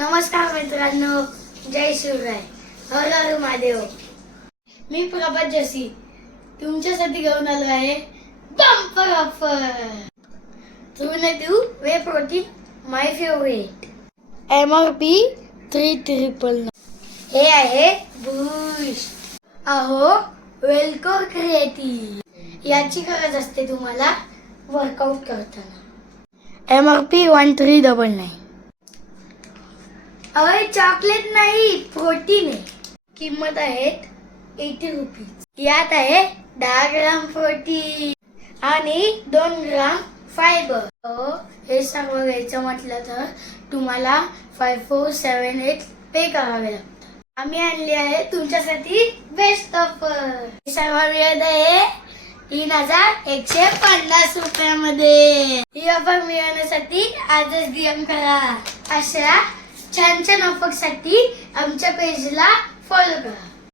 नमस्कार मित्रांनो, जय शिवराय, हर हर महादेव. मी प्रभात जोशी तुमच्यासाठी घेऊन आलो आहे बंपर ऑफर. वे प्रोटीन माय फेवरेट. MRP 3,999. हे आहे बूस्ट. अहो वेलकोर क्रिएटिव्ह. याची गरज असते तुम्हाला वर्कआउट करताना. MRP 1399. अरे चॉकलेट नाही, प्रोटीन आहे. किंमत आहे 80 रुपीज. यात आहे 10 ग्राम प्रोटीन आणि 2 ग्राम फायबर. हे सर्व घ्यायचं म्हटलं तर तुम्हाला 5478 पे करावे लागतात. आम्ही आणली आहे तुमच्यासाठी बेस्ट ऑफर. हे सर्व मिळत आहे 3150 रुपयामध्ये. ही ऑफर मिळवण्यासाठी आजच DM करा. अशा छान छान ऑफर साठी आमच्या पेजला फॉलो करा.